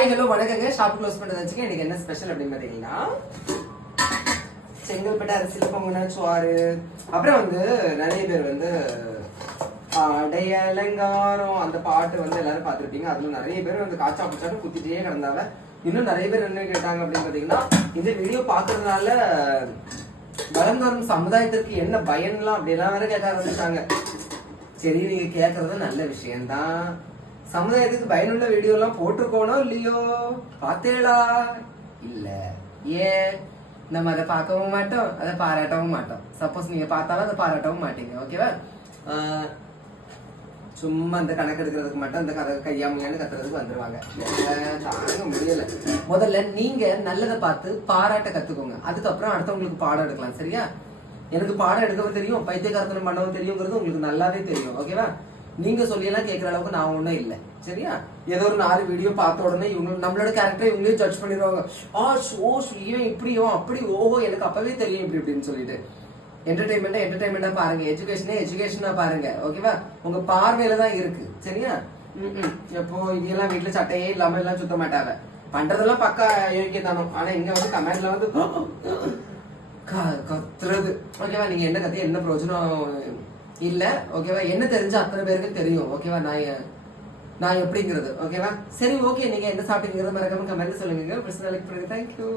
Hi hello வணக்கங்க. Shop close பண்ணது வச்சுக்க. எனக்கு என்ன ஸ்பெஷல் அப்படின்னு பார்த்தீங்கன்னா செங்கல்பட்டு அரிசியில் பொங்குன சோறு. அப்புறம் வந்து நிறைய பேர் வந்து அடைய அலங்காரம் அந்த பாட்டு வந்து எல்லாரும் பார்த்துருப்பீங்க. அதுல நிறைய பேர் வந்து காய்ச்சா பிடிச்சாட்டு குத்திட்டே கிடந்தாங்க. இன்னும் நிறைய பேர் என்ன கேட்டாங்க அப்படின்னு பார்த்தீங்கன்னா, இந்த வீடியோ பார்க்கறதுனால வளர்ந்து வரும் சமுதாயத்திற்கு என்ன பயன்லாம் அப்படிலாம் வேற கேட்க ஆரம்பிச்சாங்க. சரி, நீங்க கேட்கறது நல்ல விஷயம்தான். சமுதாயத்துக்கு பயனுள்ள வீடியோ எல்லாம் போட்டிருக்கோனோ இல்லையோ? பார்த்தேளா? இல்ல. ஏன்? நம்ம அதை பார்க்கவும் மாட்டோம், அதை பாராட்டவும் மாட்டோம். சப்போஸ் நீங்க பார்த்தாலும் அதை பாராட்டவும் மாட்டீங்க. ஓகேவா? சும்மா அந்த கணக்கு எடுக்கிறதுக்கு மட்டும் அந்த கதை கையாமையான்னு கத்துறதுக்கு வந்துருவாங்க. தாங்க முடியல. முதல்ல நீங்க நல்லதை பார்த்து பாராட்ட கத்துக்கோங்க. அதுக்கப்புறம் அடுத்தவங்களுக்கு பாடம் எடுக்கலாம். சரியா? எனக்கு பாடம் எடுக்கவும் தெரியும், பைத்தியக்காரத்தனம் பண்ணவும் தெரியுங்கிறது உங்களுக்கு நல்லாவே தெரியும். ஓகேவா? நீங்க சொல்லியெல்லாம் கேட்கற அளவுக்கு நான் ஒன்றும் இல்லை. சரியா? ஏதோ ஒரு 4 வீடியோ பார்த்த உடனே இவங்க நம்மளோட கேரக்டரை இவங்களே ஜட்ஜ் பண்ணிடுவாங்க. இவன் இப்படியோ அப்படி ஓஹோ எனக்கு அப்பவே தெரியும் இப்படி இப்படின்னு சொல்லிட்டு. என்டர்டைன்மெண்டா பாருங்க, எஜுகேஷனா பாருங்க. ஓகேவா? உங்க பார்வையில தான் இருக்கு. சரியா? எப்போ இதெல்லாம் வீட்டுல சட்டையே இல்லாம எல்லாம் சுத்த மாட்டாங்க. பண்றதெல்லாம் பக்கா யோக்கியதானம். ஆனா இங்க வந்து கமெண்ட்ல வந்து கத்துறது. ஓகேவா? நீங்க என்ன கத்தி என்ன பிரயோஜனம் இல்ல. ஓகேவா? என்ன தெரிஞ்ச அத்தனை பேருக்கு தெரியும். ஓகேவா? நான் எப்படிங்கிறது. ஓகேவா? சரி, ஓகே. நீங்க என்ன சாப்பிட்டீங்கிறது மறக்காம கமெண்ட்ல சொல்லுங்க. தேங்க்யூ.